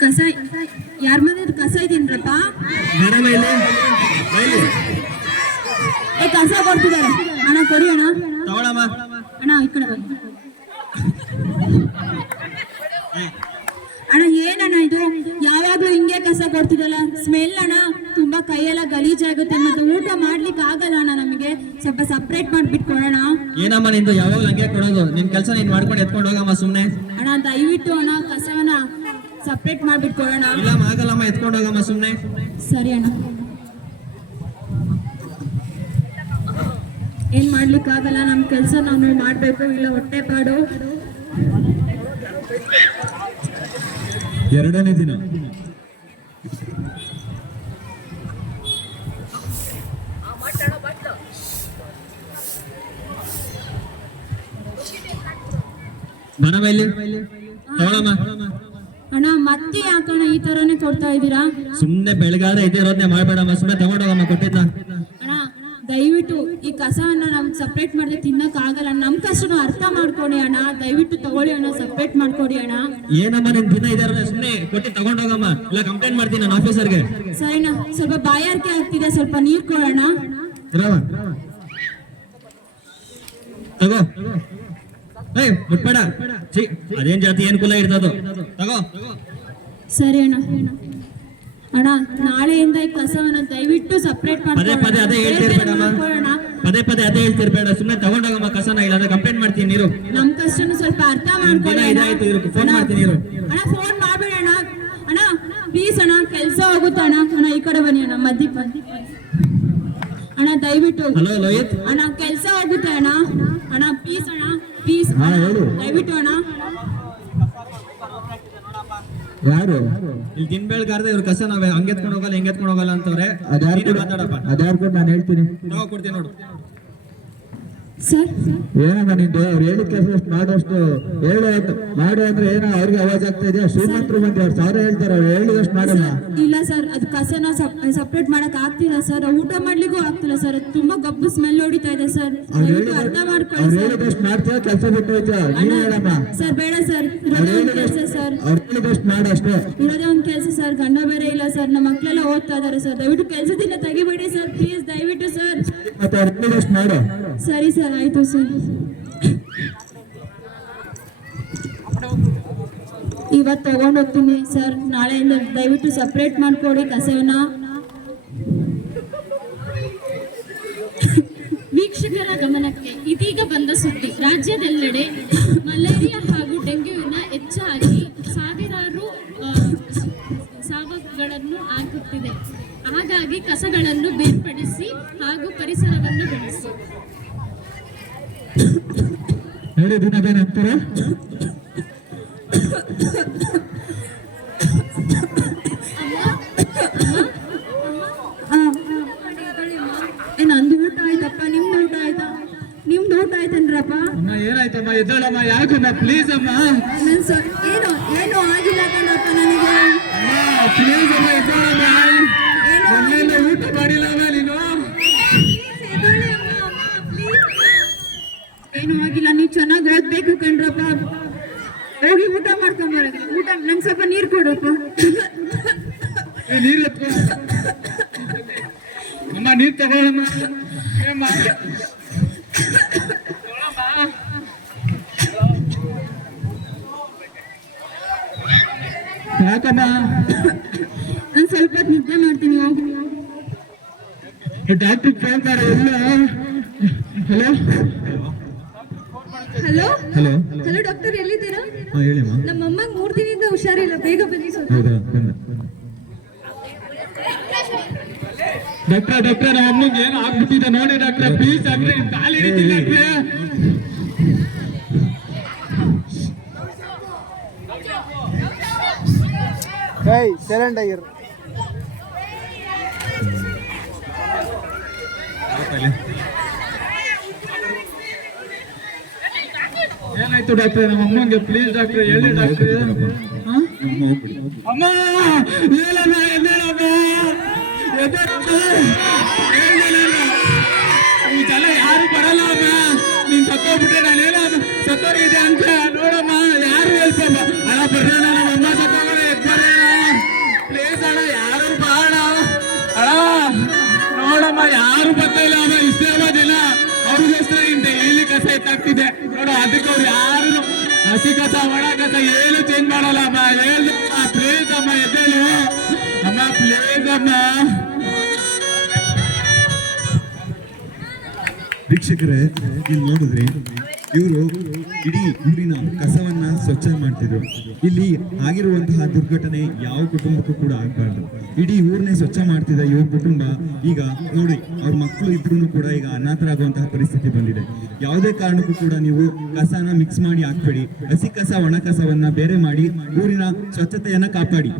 கசாய் யார் மாதிரி கசாய் தின்றப்பா? நரமையில மயிலு ஏ கசாய் கொடுத்துதாரு அண்ணா கொரியனா ಅಣ್ಣ ಏನಣ್ಣ ಇದು ಯಾವಾಗ್ಲೂ ಹಿಂಗೆ ಕಸ ಕೊಡ್ತಿದಲ್ಲ ಸ್ಮೆಲ್ ಅಣ್ಣ ತುಂಬಾ ಕೈಯೆಲ್ಲ ಗಲೀಜಾಗುತ್ತೆ ಮತ್ತೆ ಊಟ ಮಾಡ್ಲಿಕ್ಕೆ ಆಗಲ್ಲ ಅಣ್ಣ ನಮಗೆ. ಸ್ವಲ್ಪ ಸಪ್ರೇಟ್ ಮಾಡ್ಬಿಟ್ಟು ಕೊಡೋಣ ಏನಮ್ಮ ನಿಂದು ಯಾವಾಗ ಹಂಗೆ ಕೊಡೋದು? ನಿನ್ ಕೆಲಸ ನೀನ್ ಮಾಡ್ಕೊಂಡು ಎತ್ಕೊಂಡು ಹೋಗಮ್ಮ ಸುಮ್ನೆ. ಅಣ್ಣ ದಯವಿಟ್ಟು ಅಣ್ಣ ಕಸವನ್ನ ಸಪ್ರೇಟ್ ಮಾಡ್ಬಿಟ್ಟು ಕೊಡೋಣ ಇಲ್ಲ ಆಗಲ್ಲಮ್ಮ ಎತ್ಕೊಂಡು ಹೋಗಮ್ಮ ಸುಮ್ನೆ. ಸರಿ ಅಣ್ಣ. ಏನ್ ಮಾಡ್ಲಿಕ್ಕಾಗಲ್ಲ ನಮ್ ಕೆಲ್ಸ ನಾವು ಮಾಡ್ಬೇಕು. ಇಲ್ಲ ಹೊಟ್ಟೆ ಪಾಡು. ಎರಡನೇ ದಿನ. ತಗೊಳಮ್ಮ. ಅಣ್ಣ ಮತ್ತೆ ಯಾಕಣ್ಣ ಈ ತರನೇ ಕೊಡ್ತಾ ಇದ್ದೀರಾ? ಸುಮ್ನೆ ಬೆಳಗಾದ್ರೆ ಇದೇ ಮಾಡಬೇಡ ಮಾಡ್ಬೇಡಮ್ಮ ಸುಮ್ನೆ ತಗೊಂಡೋಗಮ್ಮ ಕೊಟ್ಟಿದ್ದ. ಅಣ್ಣ ದಯವಿಟ್ಟು ಈ ಕಸವನ್ನ ನಮ್ ಸಪ್ರೇಟ್ ಮಾಡದೆ ತಿನ್ನಕ್ ಆಗಲ್ಲ. ನಮ್ ಕಷ್ಟನು ಅರ್ಥ ಮಾಡ್ಕೊಡಿ ಅಣ್ಣ. ದಯವಿಟ್ಟು ತಗೊಳ್ಳಿ ಅಣ್ಣ ಸಪ್ರೇಟ್ ಮಾಡ್ಕೊಡಿ ಅಣ್ಣ. ಏನಮ್ಮ ನಿನ್ ದಿನ ಇದಾರೆ ಸುಮ್ನೆ ಕೊಟ್ಟಿ ತಗೊಂಡೋಗಮ್ಮ. ಇಲ್ಲ ಕಂಪ್ಲೇಂಟ್ ಮಾಡ್ತೀನಿ ನಾನು ಆಫೀಸರ್ಗೆ ಸರಿನಾ ಸ್ವಲ್ಪ ಬಾಯಾರಿಕೆ ಆಗ್ತಿದೆ ಸ್ವಲ್ಪ ನೀರ್ ಕೊಡೋಣ. ತಗೋ. ಏಯ್ ಬಿಟ್ಬೇಡ ಛೀ ಅದೇನ್ ಜಾತಿ ಏನ್ ಕುಲ ಇರ್ತದೋ? ತಗೋ. ಸರಿ ಅಣ್ಣ. ಅಣ್ಣ ನಾಳೆಯಿಂದ ಈ ಕಸವನ್ನ ದಯವಿಟ್ಟು ಸಪ್ರೇಟ್ ಪದೇ ಪದೇ ಅದೇ ಹೇಳ್ತಿರ್ಬೇಡಮ್ಮ ಪದೇ ಪದೇ ಅದೇ ಹೇಳ್ತಿರ್ಬೇಡ. ಸುಮ್ಮನೆ ತಗೊಂಡೋಗಮ್ಮ ಕಸನ ಇಲ್ಲ ಕಂಪ್ಲೇಂಟ್ ಮಾಡ್ತೀನಿ ನೀರು. ನಮ್ ಕಷ್ಟನು ಸ್ವಲ್ಪ ಅರ್ಥ ಮಾಡ್ಕೊಳ್ಳಿ ಇದಾಯ್ತು ಇರು. ಫೋನ್ ಮಾಡ್ತೀನಿ ಇರು. ಅಣ್ಣ ಫೋನ್ ಮಾಡ್ಬೇಡ ಅಣ್ಣ. ಅಣ್ಣ ಪ್ಲೀಸ್ ಅಣ್ಣ ಕೆಲಸ ಹೋಗುತ್ತೆ ಅಣ್ಣ? ಅಣ್ಣ ಈ ಕಡೆ ಬನ್ನಿ ಅಣ್ಣ ಮಧ್ಯಕ್ಕೆ ಅಣ್ಣ ದಯವಿಟ್ಟು. ಹಲೋ ಲೋಹಿತ್. ಅಣ್ಣ ಕೆಲಸ ಹೋಗುತ್ತೆ ಅಣ್ಣ. ಹಾ, ಹೇಳು. ದಯವಿಟ್ಟು ಅಣ್ಣ. ಯಾರು? ಇಲ್ಲಿ ದಿನ ಬೆಳಗಾರ್ದೆ ಇವ್ರ ಕಸ ನಾವೇ ಹಂಗೆ ಎತ್ಕೊಂಡು ಹೋಗಲ್ಲ ಹೆಂಗ್ ಎತ್ಕೊಂಡು ಹೋಗಲ್ಲ ಅಂತವ್ರೆ. ಅದ್ಯಾರು ನೀನೇ ಮಾತಾಡಪ್ಪ. ಅದ್ಯಾರು ಕೂಡ ನಾನು ಹೇಳ್ತೀನಿ. ಕೊಡ್ತೀನಿ ನೋಡು. ಸರ್? ಏನಮ್ಮ ನಿಂದು ಅವ್ರು ಹೇಳಿದ ಕೆಲಸ ಮಾಡೋಷ್ಟು ಹೇಳು ಅಂತ. ಮಾಡು ಅಂದ್ರೆ ಏನೋ ಅವ್ರಿಗೆ ಅವಾಜ್ ಆಗ್ತಾ ಇದೆಯಾ? ಶ್ರೀಮಂತರು ಬಂದ್ರೆ ಅವ್ರು ಸಾವಿರ ಹೇಳ್ತಾರೆ ಅವ್ರು ಹೇಳಿದಷ್ಟು ಮಾಡಲ್ಲ. ಇಲ್ಲ ಸರ್ ಅದು ಕಸನ ಸಪ್ರೇಟ್ ಮಾಡಕ್ ಆಗ್ತಿಲ್ಲ ಸರ್. ಊಟ ಮಾಡ್ಲಿಕ್ಕೂ ಆಗ್ತಿಲ್ಲ ಸರ್. ಅದು ತುಂಬಾ ಗಬ್ಬು ಸ್ಮೆಲ್ ಹೊಡಿತಾ ಇದೆ ಸರ್. ಅರ್ಥ ಮಾಡ್ಕೊಳ್ಳಿ ಅವ್ರು ಹೇಳಿದಷ್ಟು ಮಾಡ್ತೀಯ? ಕೆಲಸ ಬಿಟ್ಟು ಹೋಯ್ತಾ ನೀನು ಹೇಳಮ್ಮ ಸರ್ ಬೇಡ ಸರ್. ಅವ್ರು ಇರೋದೇ ಒಂದು ಕೆಲಸ ಸರ್. ಅವ್ರು ಹೇಳಿದಷ್ಟು ಮಾಡು ಅಷ್ಟೇ. ಇರೋದೇ ಒಂದು ಕೆಲಸ ಸರ್. ಗಂಡ ಬೇರೆ ಇಲ್ಲ ಸರ್. ನಮ್ಮ ಮಕ್ಕಳೆಲ್ಲ ಓದ್ತಾ ಇದಾರೆ ಸರ್. ದಯವಿಟ್ಟು ಕೆಲಸದಿಂದ ತೆಗಿಬೇಡಿ ಸರ್. ಪ್ಲೀಸ್ ದಯವಿಟ್ಟು ಸರ್. ಮತ್ತೆ ಅವ್ರು ಹೇಳಿದಷ್ಟು ಮಾಡು. ಸರಿ ಸರ್. ಆಯ್ತು ಸರ್ ಇವತ್ತು ತಗೊಂಡು ಹೋಗ್ತೀನಿ ಸರ್. ನಾಳೆಯಿಂದ ದಯವಿಟ್ಟು ಸಪ್ರೇಟ್ ಮಾಡ್ಕೊಡಿ ಕಸವನ್ನ ವೀಕ್ಷಕರ ಗಮನಕ್ಕೆ ಇದೀಗ ಬಂದ ಸುದ್ದಿ. ರಾಜ್ಯದೆಲ್ಲೆಡೆ ಮಲೇರಿಯಾ ಹಾಗೂ ಡೆಂಗ್ಯೂವಿನ ಹೆಚ್ಚಾಗಿ ಸಾವಿರಾರು ಸಾವುಗಳನ್ನು ಹಾಕುತ್ತಿದೆ. ಹಾಗಾಗಿ ಕಸಗಳನ್ನು ಬೇರ್ಪಡಿಸಿ ಹಾಗೂ ಪರಿಸರವನ್ನು ಬೆಳೆಸಿ. ಹೇಳಿ ದಿನ ಬೇರೆ ಅಂತಾರೆ ನಂದು ಊಟ ಆಯ್ತಪ್ಪ? ನಿಮ್ದು ಊಟ ಆಯ್ತಾ? ನಿಮ್ದು ಊಟ ಆಯ್ತನ್ರಪ್ಪ? ಅಮ್ಮ ಏನಾಯ್ತಮ್ಮ? ಎದ್ದಳಮ್ಮ ಯಾಕಮ್ಮ? ಪ್ಲೀಸ್ ಅಮ್ಮ ನನ್ ಏನು ಏನು ಆಗಿಲ್ಲ ಕಣಪ್ಪ ನನಗೆ. ಪ್ಲೀಸ್ ಅಮ್ಮ ಎದ್ದಳಮ್ಮ. ಮೊನ್ನೆಯಿಂದ ಊಟ ಮಾಡಿಲ್ಲಮ್ಮ ನೀನು ಎದ್ದೇಳಿ ಅಮ್ಮ, ಅಮ್ಮ, please. ಏನು ಆಗಿಲ್ಲ ನೀವು ಚೆನ್ನಾಗಿ ಓದ್ಬೇಕು ಕಣ್ರಪ್ಪ. ಹೋಗಿ ಊಟ ಮಾಡ್ಕೊಂಬರೋದು ಊಟ ನಂಗೆ ಸ್ವಲ್ಪ ನೀರು ಕೊಡಪ್ಪ. ನೀರು. ಅಮ್ಮ ನೀರು? ಯಾಕಮ್ಮ? ನಾನು ಸ್ವಲ್ಪ ನಿದ್ದೆ ಮಾಡ್ತೀನಿ ಹೋಗಿ. ಡಾಕ್ಟ್ರಿಗೆ ಫೋನ್ ಮಾಡು ಎಲ್ಲ. Hello hello hello hello doctor ಎಲ್ಲಿದ್ದೀರಾ? ಹೇಳಿ ಹೇಳಿಮ್ಮ ನಮ್ಮ ಅಮ್ಮಂಗೆ ಮೂರು ದಿನದಿಂದ ಹುಷಾರಿಲ್ಲ ಬೇಗ ಬನ್ನಿ ಸ್ವಲ್ಪ. ಹೌದಾ? ಬಂದೆ ಡಾಕ್ಟ್ರ ಡಾಕ್ಟ್ರ ನಮ್ಮ ಅಮ್ಮಂಗೆ ಏನು ಆಗ್ಬಿಟ್ಟಿದೆ ನೋಡಿ ಡಾಕ್ಟರ್ ಪ್ಲೀಸ್ ಡಾಕ್ಟ್ರೆ ಕಾಲು ಹಿಡಿತೀನಿ ಡಾಕ್ಟ್ರೆ. ಹೇಯ್ ಸೈಲೆಂಟ್ ಆಗಿರು. ಏನಾಯ್ತು ಡಾಕ್ಟ್ರೆ? ನಮ್ಮ ಅಮ್ಮಂಗೆ ಪ್ಲೀಸ್ ಡಾಕ್ಟ್ರೆ ಹೇಳಿ ಡಾಕ್ಟ್ರೆ. ಅಮ್ಮ ಹೇಳಮ್ಮ ಎದ್ದೇಳಮ್ಮ ಈ ಜಲ ಯಾರು ಬರಲ್ಲ ಅಮ್ಮ. ನೀನ್ ಸತ್ತೋಗ್ಬಿಟ್ರೆ ನಾನೇನೋ ಸತ್ತೋರಿದೆ ಅಂತ. ನೋಡಮ್ಮ ಯಾರು ಹೇಳ್ತಮ್ಮ ಅಣ್ಣ ಬರ್ರಣ ನಮ್ಮ ಅಮ್ಮ ಸತ್ತೋಗೋಣ ಎದ್ಬರ್ರಣ ಪ್ಲೇಸ್ ಅಣ್ಣ ಯಾರು ಬಾಣ ಅಣ್ಣ ನೋಡಮ್ಮ ಯಾರು ಬರ್ತಾ ಇಲ್ಲ ಅಮ್ಮ. ಇಷ್ಟೇ ಜನ ಅವ್ರಿಗೋಸ್ಕರ ಇಂತ ಹೇಳಿ ಕಸ ಎತ್ತಾಗ್ತಿದೆ. ನೋಡು, ಅದಕ್ಕೆ ಅವ್ರು ಯಾರು ಹಸಿ ಕಸ ಒಣ ಕಸ ಏನು ಚೇಂಜ್ ಮಾಡಲ್ಲ, ಅಮ್ಮ. ಹೇಳು ಪ್ಲೀಸ್ ಅಮ್ಮ, ಎದ್ದೇಳು. ಅಮ್ಮ ಪ್ಲೀಸ್ ಅಮ್ಮ. ವೀಕ್ಷಕರೇ, ಇಲ್ಲಿ ನೋಡಿದ್ರಿ ಇವರು ಇಡೀ ಊರಿನ ಕಸವನ್ನ ಸ್ವಚ್ಛ ಮಾಡ್ತಿದ್ರು. ಇಲ್ಲಿ ಆಗಿರುವಂತಹ ದುರ್ಘಟನೆ ಯಾವ ಕುಟುಂಬಕ್ಕೂ ಕೂಡ ಆಗ್ಬಾರ್ದು. ಇಡೀ ಊರನ್ನೇ ಸ್ವಚ್ಛ ಮಾಡ್ತಿದ್ದ ಇವ್ರ ಕುಟುಂಬ. ಈಗ ನೋಡಿ, ಅವ್ರ ಮಕ್ಕಳು ಇದ್ರೂ ಕೂಡ ಈಗ ಅನಾಥರಾಗುವಂತಹ ಪರಿಸ್ಥಿತಿ ಬಂದಿದೆ. ಯಾವುದೇ ಕಾರಣಕ್ಕೂ ಕೂಡ ನೀವು ಕಸನ ಮಿಕ್ಸ್ ಮಾಡಿ ಹಾಕ್ಬೇಡಿ. ಹಸಿ ಕಸ, ಒಣ ಕಸವನ್ನ ಬೇರೆ ಮಾಡಿ ಊರಿನ ಸ್ವಚ್ಛತೆಯನ್ನ ಕಾಪಾಡಿ.